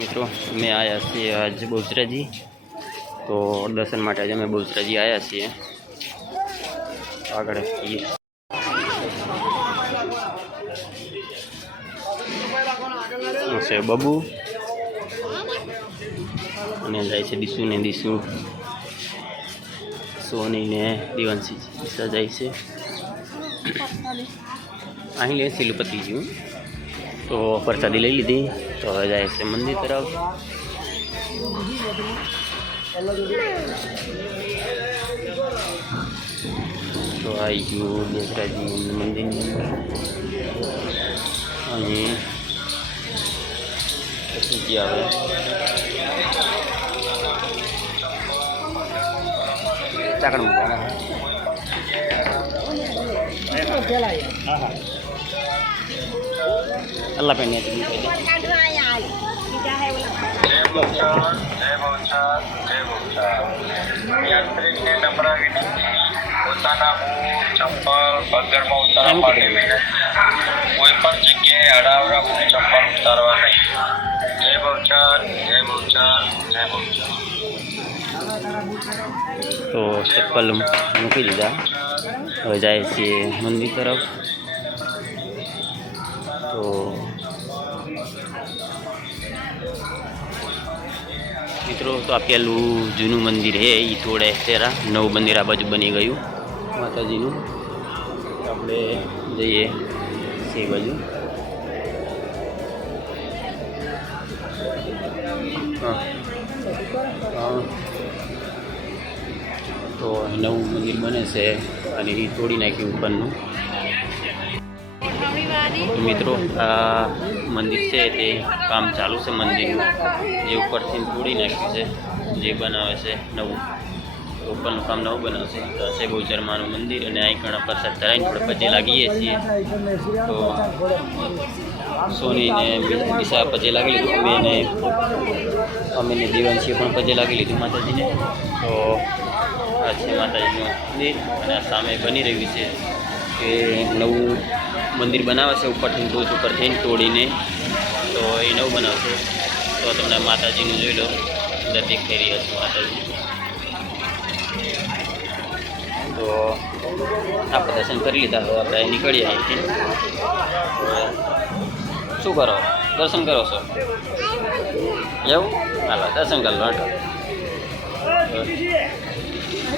મિત્રો અમે આવ્યા છીએ આજ બહુચરાજી, તો દર્શન માટે આજે અમે બહુચરાજી આવ્યા છીએ. આગળ છે બબુ અને જાય છે દીસુ ને દીસુ, સોની ને દિવાંશી દિશા જાય છે. અહીં લે સિલુપતિ ગયું તો પ્રસાદી લઈ લીધી, તો હવે જાય છે મંદિર તરફ. તો આવી ગયું બહુચરાજી મંદિરની અહીં પછી આવે ચાકણ મૂકવાના. અલ્લાહ પેન યાત્રીને નમ્ર વિનંતી, પોતાના બૂટ ચંપલ પગરમાં ઉતારવા માટે વિનંતી. કોઈ પણ જગ્યાએ અડાવડા બૂટ ચંપલ ઉતારવા નહીં. જય બહુચર, જય બહુચર, જય બહુચર. તો ચપ્પલ મૂકી દીધા, હવે જાય છે મંદિર તરફ. તો મિત્રો તો આ પેલું જૂનું મંદિર છે એ થોડે તેરા નવું મંદિર આ બાજુ બની ગયું માતાજીનું. આપણે જઈએ એ બાજુ. તો નવું મંદિર બને છે અને એ તોડી નાખ્યું ઉપરનું. મિત્રો આ મંદિર છે તે કામ ચાલુ છે મંદિરનું, જે ઉપરથી તોડી નાખ્યું છે, જે બનાવે છે નવું ઉપરનું કામ નવું બનાવશે. તો હશે બહુચરમાનું મંદિર અને અહીં ઘણા પ્રસાદ ધરાઈને થોડે પજે લાગીએ છીએ. તો સોનીને દિશા પજે લાગી લીધું, અમે દિવાંશીએ પણ પજે લાગી લીધું માતાજીને. તો આ છે માતાજીનું મંદિર અને આ સામે બની રહ્યું છે કે નવું મંદિર બનાવે છે ઉપરથી ટોચ ઉપરથી તોડીને, તો એ નવું બનાવશે. તો તમને માતાજીનું જોઈ લો, અંદર દેખાઈ રહ્યા છે માતાજી. તો આપણે દર્શન કરી લીધા, હવે આપણે નીકળીએ અહીંથી. શું કરો, દર્શન કરો છો એવું? હાલો દર્શન કરી લો.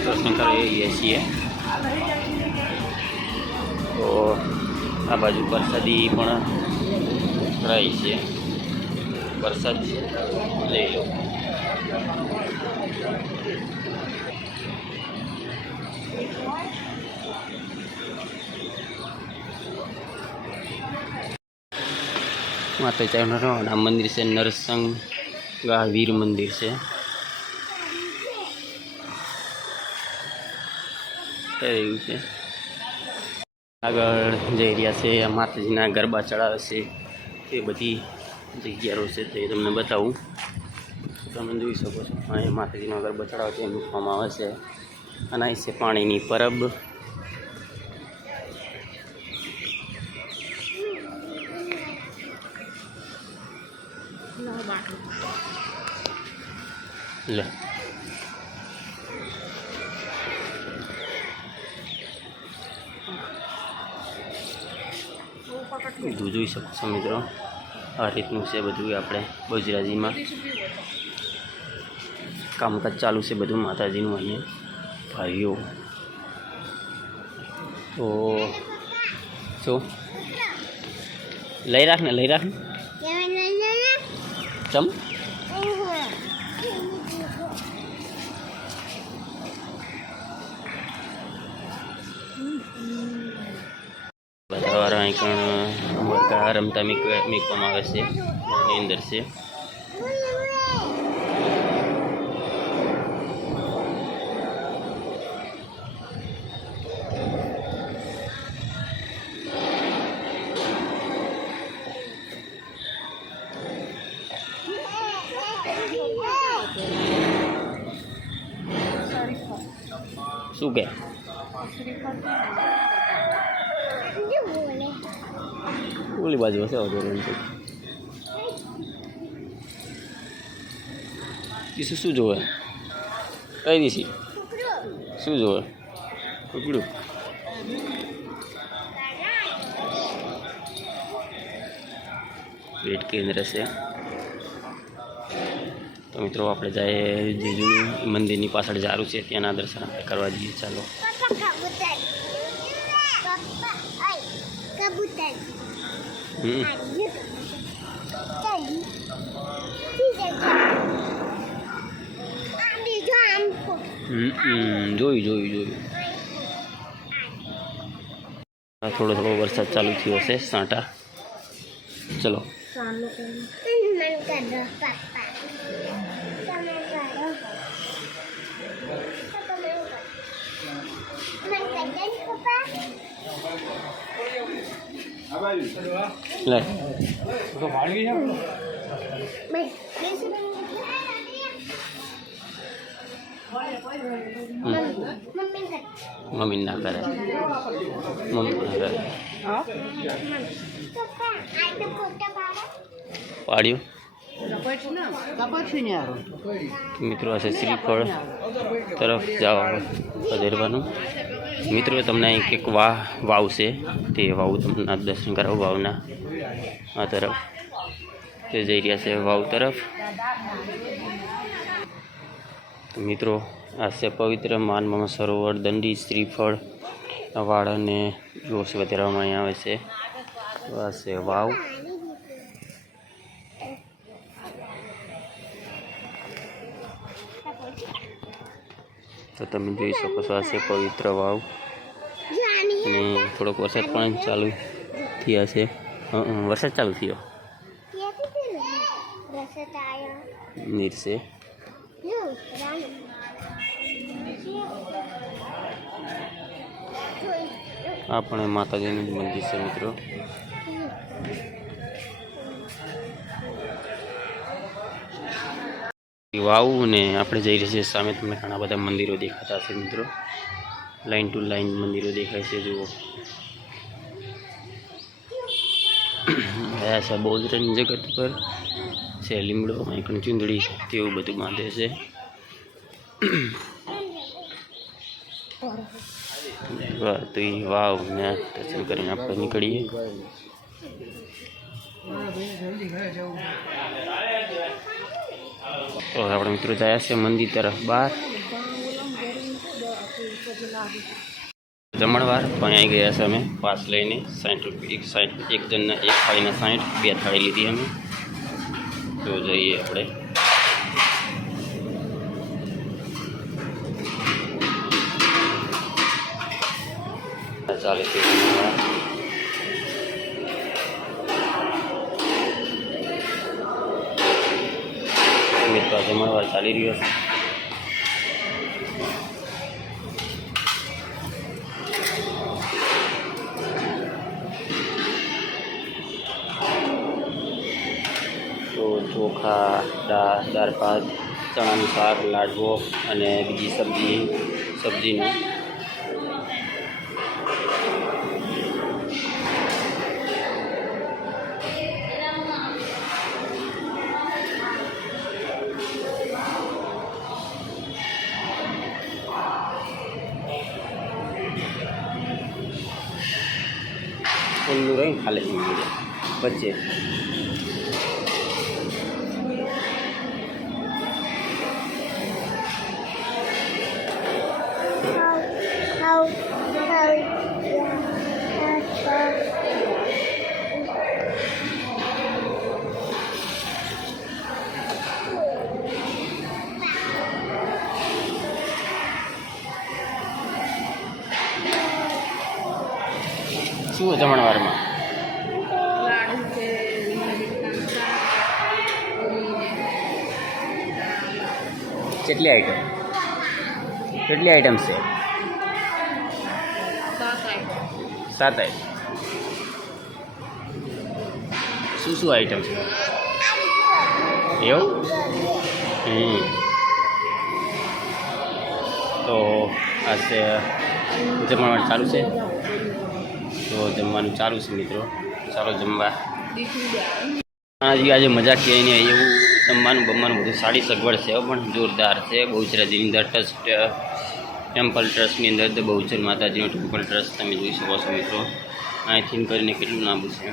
દર્શન કરીએ છીએ. તો આ બાજુ પ્રસાદી પણ રહી છે, પ્રસાદ લઈ લો. માતા આ મંદિર છે નરસંગ વીર મંદિર છે. એવું છે. આગળ જઈ રહ્યા છે, માતાજીના ગરબા ચડાવે છે, એ બધી જગ્યાઓ છે તે તમને બતાવું. તમે જોઈ શકો છો અહીં માતાજીનો ગરબા ચડાવે છે, મૂકવામાં આવે છે. અને અહીં છે પાણીની પરબ. લે બધું જોઈ શકો છો મિત્રો, આ રીતનું છે બધું. આપણે બહુચરાજીમાં કામકાજ ચાલુ છે બધું માતાજીનું અહીંયા ભાઈઓ. તો શું લઈ રાખ ને ચમ બધા અહીં કણ રમતા મૂકવામાં આવે છે, એની અંદર છે. શું કે ઓલી બાજુ હશે. દીશું શું જોવે? કઈ દીશી શું જોવે? કુકડું. ભેટ કેન્દ્ર છે. તો મિત્રો આપણે જાય જેજુ મંદિરની પાછળ જારું છે ત્યાંના દર્શન આપણે કરવા જઈએ. ચાલો. જોયું. થોડો વરસાદ ચાલુ થયો હશે, સાંટા. ચલો. લે મમ્મી ના કરે. પાડ્યું મિત્રો હશે શ્રીફળ તરફ જવા પધરવાનું. મિત્રો તમને અહીં એક વાવ છે, તે વાવ તમને દર્શન કરાવો. વાવના આ તરફ તે જઈ રહ્યા છે વાવ તરફ. મિત્રો આ છે પવિત્ર માનવામાં સરોવર, દંડી, શ્રીફળ વાળ અને જોશ વધારવામાં અહીં આવે છે. આ છે વાવ. તો તમે જોઈ શકો છો આ છે પવિત્ર વાવ. અને થોડોક વરસાદ પણ ચાલુ થયા છે. વરસાદ ચાલુ થયો નીર છે. આ પણ માતાજીનું જ મંદિર છે મિત્રો. વાવ ને આપણે જઈ રહ્યા છીએ સામે તમને ઘણા બધા મંદિરો દેખાતા હશે મિત્રો. લાઈન ટુ લાઈન મંદિરો દેખાય છે. જુઓ ગયા છે બોલરની જગત પર છે લીમડો, અહીં ચૂંદડી તેવું બધું બાંધે છે. તો એ વાવ ને દર્શન કરીને આપણે નીકળીએ. તો આપણે મિત્રો ગયા છે મંદિર તરફ બહાર. જમણવાર પણ આવી ગયા છે અમે પાસ લઈને. 60 રૂપિયા એક જણના, એક થાળીના 60, 2 થાળી લીધી અમે. તો જઈએ આપણે. ચાલે છે જમણવાર ચાલી રહ્યો છે. તો ચોખા, દાળ ભાત, ચણાનું શાક, લાડવો અને બીજી સબ્જીનું. ખુલ્લું રહી ખાલી વચ્ચે. શું જમણવારમાં? કેટલી આઈટમ છે? 7 આઈટમ. શું આઈટમ છે એવું? તો આ છે જમવાનું ચાલુ છે. તો જમવાનું ચાલુ છે મિત્રો. ચાલો જમવા. આજે મજા ક્યાંય નહીં એવું જમવાનું બમવાનું બધું સારી સગવડ છે પણ જોરદાર છે બહુચરાજીની અંદર ટ્રસ્ટ ટેમ્પલ ટ્રસ્ટની અંદર તો બહુચર માતાજીનો ટેમ્પલ ટ્રસ્ટ તમે જોઈ શકો છો મિત્રો. અહીંથી કરીને કેટલું લાંબુ છે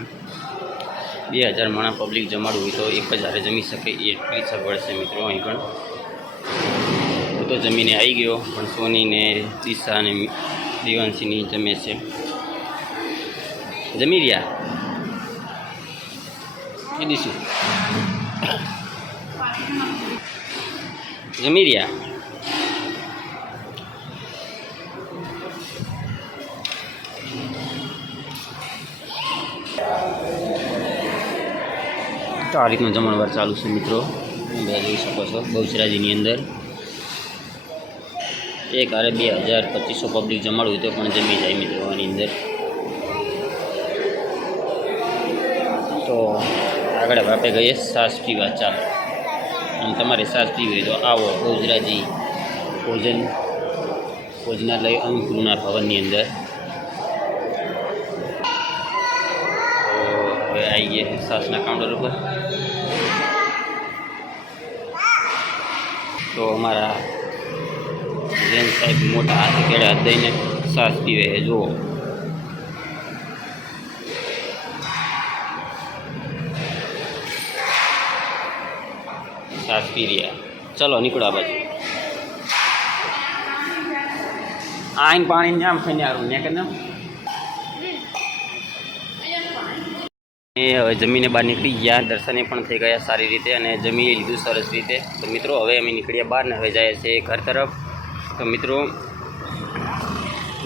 2000 માણસ પબ્લિક જમાડવું હોય તો 1000 જમી શકે એટલી સગવડ છે મિત્રો. અહીં પણ હું તો જમીને આવી ગયો પણ સોની ને દિશા ને દેવાંશીની જમે છે. જમી રહ્યા એ દીશું જમી રહ્યા. તો આ રીતનો જમણવાર ચાલુ છે મિત્રો. બધા જોઈ શકો છો બહુચરાજીની અંદર એક હારે 2200 પબ્લિક જમાડવું હોય તો પણ જમી જાય મિત્રો આની અંદર. તો આગળ આપણે ગઈએ સાસ પીવા ચાલો. અને તમારે સાસ પીવી હોય તો આવો બહુચરાજી ભોજનાલય અંકુરના ભવનની અંદર. તો હવે આવી ગયા સાસના કાઉન્ટર ઉપર. તો અમારા જૈન સાહેબ મોટા હાથે કેળા દઈને સાસ પીવે છે જુઓ. સાસ પી રહ્યા. ચલો નીકળો આ બાજુ. આઈને પાણી આમ થઈને આવું ને કે હવે જમીને બહાર નીકળી ગયા. દર્શને પણ થઈ ગયા સારી રીતે અને જમી લીધું સરસ રીતે. તો મિત્રો હવે અમે નીકળ્યા બહાર ને હવે જાય છે ઘર તરફ. તો મિત્રો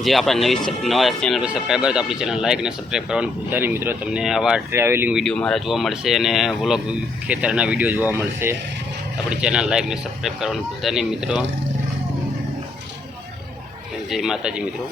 જે આપણા નવા ચેનલ પર સબસ્ક્રાઈબર તો આપણી ચેનલ લાઈક અને સબસ્ક્રાઈબ કરવાનું ભૂલતા નહીં મિત્રો. તમને આવા ટ્રાવેલિંગ વિડીયો મારા જોવા મળશે અને વ્લોગ ખેતરના વિડીયો જોવા મળશે. આપણી ચેનલ લાઈક અને સબસ્ક્રાઈબ કરવાનું ભૂલતા નહીં મિત્રો. જય માતાજી મિત્રો.